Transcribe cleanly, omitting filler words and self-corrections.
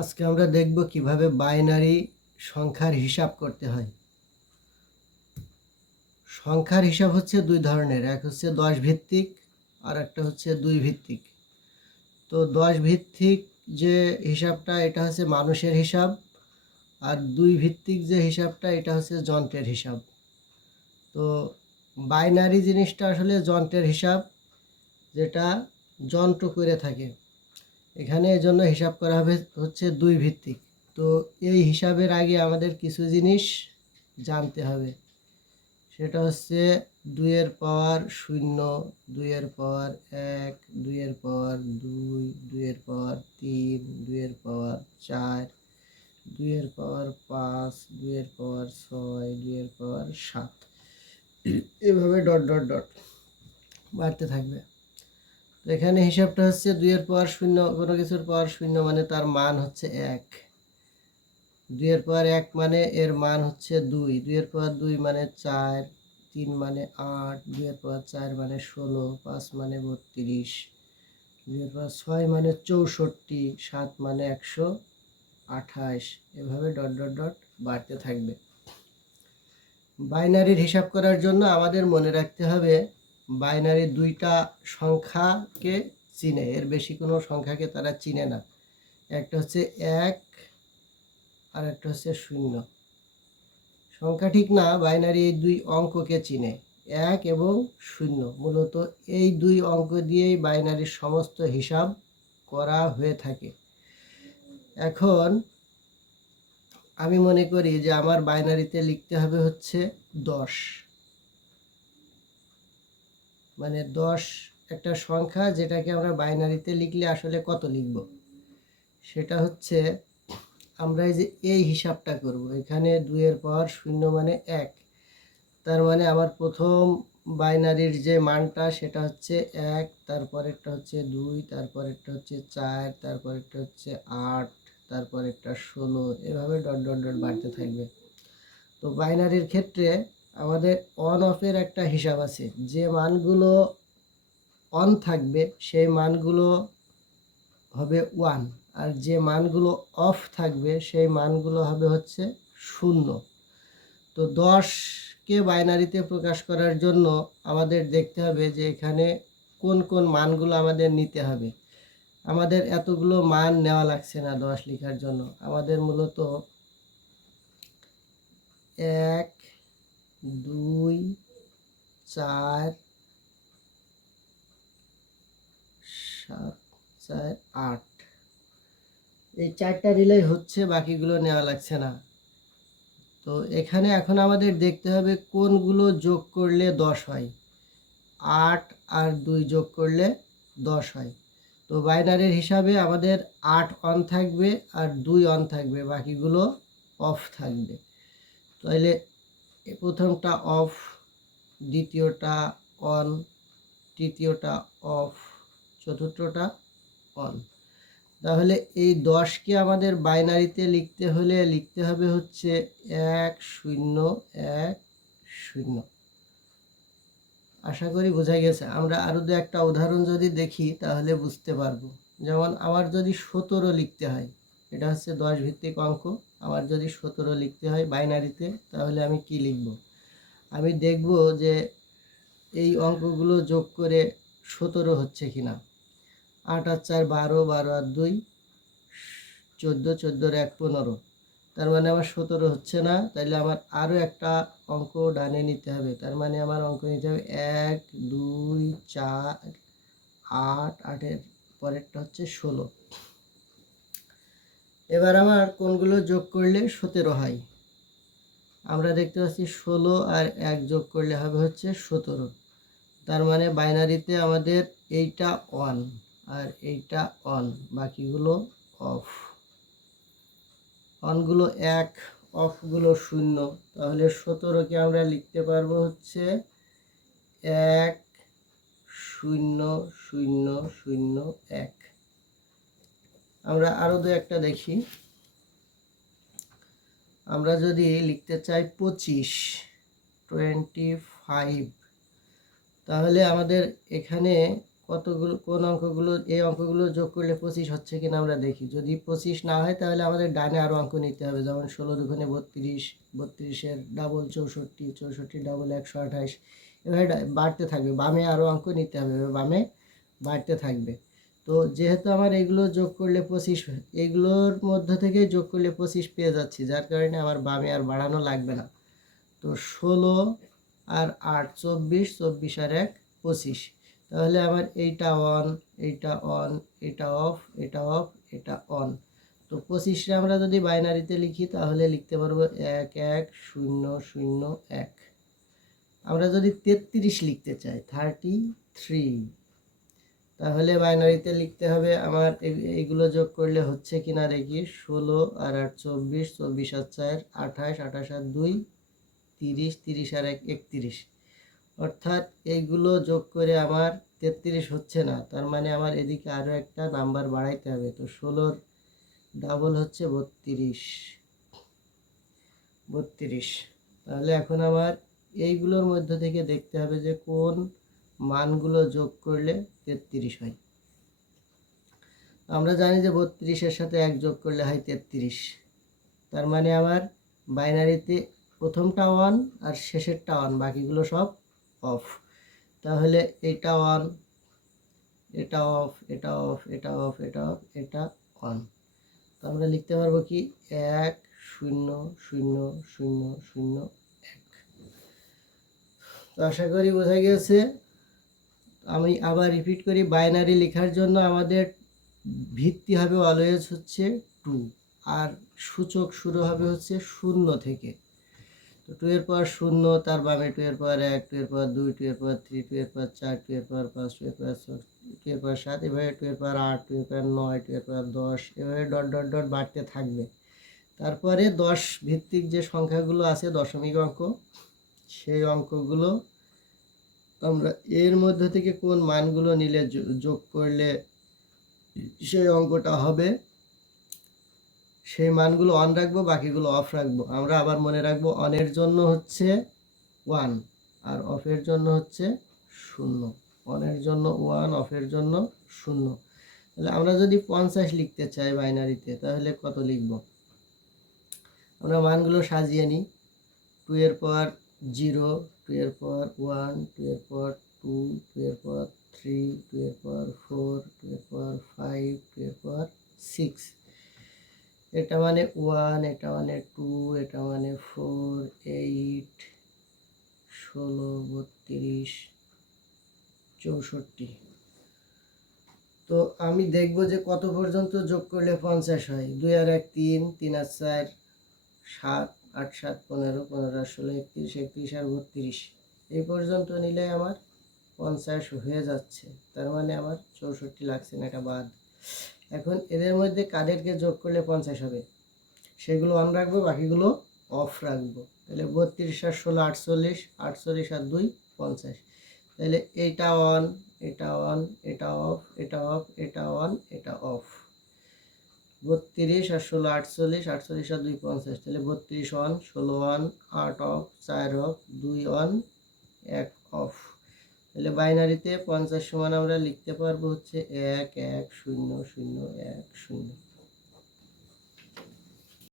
আজকে আমরা দেখব কিভাবে বাইনারি সংখ্যার হিসাব করতে হয়। সংখ্যার হিসাব হচ্ছে দুই ধরনের, এক হচ্ছে 10 ভিত্তিক আর একটা হচ্ছে 2 ভিত্তিক। তো 10 ভিত্তিক যে হিসাবটা এটা হচ্ছে মানুষের হিসাব, আর 2 ভিত্তিক যে হিসাবটা এটা হচ্ছে যন্ত্রের হিসাব। তো বাইনারি জিনিসটা আসলে যন্ত্রের হিসাব, যেটা যন্ত্র করে থাকে। এখানে এজন্য হিসাব করা হবে হচ্ছে 2 ভিত্তিক। তো এই হিসাবের আগে আমাদের কিছু জিনিস জানতে হবে। সেটা হচ্ছে 2 এর পাওয়ার 0, 2 এর পাওয়ার 1, 2 এর পাওয়ার 2, 2 এর পাওয়ার 3, 2 এর পাওয়ার 4, 2 এর পাওয়ার 5, 2 এর পাওয়ার 6, 2 এর পাওয়ার 7, এভাবে ডট ডট ডট বাড়তে থাকবে। তো এখানে হিসাবটা হচ্ছে 2 এর পাওয়ার 0, কোনো কিছুর পাওয়ার 0 মানে তার মান হচ্ছে 1। 2 এর পাওয়ার 1 মানে এর মান হচ্ছে 2, 2 এর পাওয়ার 2 মানে 4, 3 মানে 8, 2 এর পাওয়ার 4 মানে 16, 5 মানে 32, 2 এর পাওয়ার 6 মানে 64, 7 মানে 128, এভাবে ডট ডট ডট বাড়তে থাকবে। বাইনারির হিসাব করার জন্য আমাদের মনে রাখতে হবে বাইনারি দুইটা সংখ্যাকে চিনে, এর বেশি কোনো সংখ্যাকে তারা চিনে না। একটা হচ্ছে 1 আর একটা হচ্ছে 0। সংখ্যা ঠিক না, বাইনারি এই দুই অঙ্ককে চিনে, 1 এবং 0। মূলত এই দুই অঙ্ক দিয়েই বাইনারির সমস্ত হিসাব করা হয়ে থাকে। এখন আমি মনে করি যে আমার বাইনারিতে লিখতে হবে হচ্ছে 10, মানে 10 একটা সংখ্যা, যেটাকে আমরা বাইনারিতে লিখলে আসলে কত লিখব সেটা হচ্ছে, আমরা এই হিসাবটা করব। এখানে 2 এর পাওয়ার 0 মানে 1, তার মানে আমার প্রথম বাইনারির যে মানটা সেটা হচ্ছে 1, তারপরেরটা হচ্ছে 2, তারপরেরটা হচ্ছে 4, তারপরেরটা হচ্ছে 8, তারপরেরটা 16, এভাবে ডট ডট ডট বাড়তে থাকবে। তো বাইনারির ক্ষেত্রে আমাদের অন অফের একটা হিসাব আছে। যে মানগুলো অন থাকবে সেই মানগুলো হবে 1, আর যে মানগুলো অফ থাকবে সেই মানগুলো হবে হচ্ছে 0। তো 10কে বাইনারিতে প্রকাশ করার জন্য আমাদের দেখতে হবে যে এখানে কোন কোন মানগুলো আমাদের নিতে হবে। আমাদের এতগুলো মান নেওয়া লাগছে না 10 লেখার জন্য। আমাদের মূলত 1, 2, 4, 7, 4, 8, এই 4টা রিলেই হচ্ছে, বাকিগুলো নেওয়া লাগছে না। তো এখানে এখন আমাদের দেখতে হবে কোনগুলো যোগ করলে 10 হয়। 8 আর 2 যোগ করলে 10 হয়। তো বাইনারির হিসাবে আমাদের 8 অন থাকবে আর 2 অন থাকবে, বাকিগুলো অফ থাকবে। তাহলে প্রথমটা অফ, দ্বিতীয়টা অন, তৃতীয়টা অফ, চতুর্থটা অন। তাহলে এই 10কে আমাদের বাইনারিতে লিখতে হলে লিখতে হবে হচ্ছে 1 0 1 0। আশা করি বোঝা গেছে। আমরা আরও দু একটা উদাহরণ যদি দেখি তাহলে বুঝতে পারবো। যেমন আমার যদি 17 লিখতে হয়, এটা হচ্ছে 10 ভিত্তিক অঙ্ক, আমার যদি 17 লিখতে হয় বাইনারিতে, তাহলে আমি কি লিখব? আমি দেখব যে এই অঙ্কগুলো যোগ করে 17 হচ্ছে কিনা। 8 আর 4 12, 12 আর 2 14, 14 আর 1 15, তার মানে আমার 17 হচ্ছে না। তাইলে আমার আরও একটা অঙ্ক ডানে নিতে হবে। তার মানে আমার অঙ্ক নিতে হবে 1 2 4 8, 8-এর পরেরটা হচ্ছে 16। এবার আমার কোনগুলো যোগ করলে 17 হয়? আমরা দেখতে পাচ্ছি 16 আর 1 যোগ করলে হবে হচ্ছে 17। তার মানে বাইনারিতে আমাদের এইটা অন আর এইটা অন, বাকিগুলো অফ। অনগুলো 1, অফগুলো 0। তাহলে 17কে আমরা লিখতে পারবো হচ্ছে 1 0 0 0 1। আমরা আরও দু একটা দেখি। আমরা যদি লিখতে চাই 25, 25, তাহলে আমাদের এখানে কতগুলো কোন অঙ্কগুলো, এই অঙ্কগুলো যোগ করলে 25 হচ্ছে কিনা আমরা দেখি। যদি 25 না হয় তাহলে আমাদের ডানে আরও অঙ্ক নিতে হবে, যেমন 16 দুগুণে 32, 32-এর ডাবল 64, 64 ডাবল 128, এভাবে বাড়তে থাকবে। বামে আরও অঙ্ক নিতে হবে, বামে বাড়তে থাকবে। তো যেহেতু আমার এগুলো যোগ করলে 25, এগুলোর মধ্য থেকে যোগ করলে 25 পেয়ে যাচ্ছি, যার কারণে আমার বামে আর বাড়ানো লাগবে না। তো 16 আর 8 24, 24 আর 1 25। তাহলে আমার এইটা অন, এইটা অন, এটা অফ, এটা অফ, এটা অন। তো 25টা আমরা যদি বাইনারিতে লিখি তাহলে লিখতে পারবো 1 1 0 0 1। আমরা যদি 33 লিখতে চাই 33, তাহলে বাইনারিতে লিখতে হবে আমার এইগুলো যোগ করলে হচ্ছে কিনা দেখি। 16 আর 8 24, 24 আর 4 28, 28 আর 2 30, 30 আর 1 31। অর্থাৎ এইগুলো যোগ করে আমার 33 হচ্ছে না, তার মানে আমার এদিকে আরও একটা নাম্বার বাড়াইতে হবে। তো 16-র ডাবল হচ্ছে 32, 32। তাহলে এখন আমার এইগুলোর মধ্য থেকে দেখতে হবে যে কোন মানগুলো যোগ করলে 33 হয়। আমরা জানি যে 32-এর সাথে 1 যোগ করলে হয় 33। তার মানে আমার বাইনারিতে প্রথমটা 1 আর শেষেরটা 1, বাকিগুলো সব অফ। তাহলে এটা 1, এটা অফ, এটা অফ, এটা অফ, এটা অফ, এটা অন। তো আমরা লিখতে পারবো কি 1 0 0 0 0 1। তো আশা করি বোঝা গেছে। আমি আবার রিপিট করি, বাইনারি লেখার জন্য আমাদের ভিত্তি হবে অলওয়েজ হচ্ছে 2, আর সূচক শুরু হবে হচ্ছে 0 থেকে। তো 2 এর পাওয়ার 0, তার বামে 2 এর পাওয়ার 1, 2 এর পাওয়ার 2, 2 এর পাওয়ার 3, 2 এর পাওয়ার 4, 2 এর পাওয়ার 5, 2 এর পাওয়ার 6, 2 এর পাওয়ার 7, এভাবে 2 এর পাওয়ার 8, 2 এর পাওয়ার 9, 2 এর পাওয়ার 10, এভাবে ডট ডট ডট বাড়তে থাকবে। তারপরে 10 ভিত্তিক যে সংখ্যাগুলো আছে, দশমিক অঙ্ক, সেই অঙ্কগুলো আমরা এর মধ্যে থেকে কোন মানগুলো নিলে যোগ করলে সেই অঙ্কটা হবে, সেই মানগুলো অন রাখবো, বাকিগুলো অফ রাখবো। আমরা আবার মনে রাখবো অনের জন্য হচ্ছে 1 আর অফের জন্য হচ্ছে 0। অনের জন্য 1, অফের জন্য 0। তাহলে আমরা যদি 50 লিখতে চাই বাইনারিতে তাহলে কত লিখব? আমরা মানগুলো সাজিয়ে নিই। 2 এর পাওয়ার 0, 2 এর পাওয়ার 1, 2 এর পাওয়ার 2, 2 এর পাওয়ার 3, 2 এর পাওয়ার 4, 2 এর পাওয়ার 5, 2 এর পাওয়ার 6। এটা মানে 1, এটা মানে 2, এটা মানে 4, 8, 16, 32, 64। তো আমি দেখব যে কত পর্যন্ত যোগ করলে 50 হয়। 2 আর 1 3, 3 আর 4 7, 8 7 15, 15 আর 16 31, 31 আর 32, এই পর্যন্ত নিলে আমার 50 হয়ে যাচ্ছে। তার মানে আমার 64 লাগছে না, এটা বাদ। এখন এদের মধ্যে কাদেরকে যোগ করলে 50 হবে সেগুলো অন রাখবো, বাকিগুলো অফ রাখবো। তাহলে 32 আর 16 48, 48 আর 2 50। তাহলে এটা অন, এটা অন, এটা অফ, এটা অফ, এটা অন, এটা অফ। 32 আর 16 48, 48 আর 2 50। তাহলে 32 on, 16 on, 8 of, 4 of, 2 on, 1 of. তাহলে বাইনারিতে 50 সমান আমরা লিখতে পারবো হচ্ছে 1 1 0 0 1 0।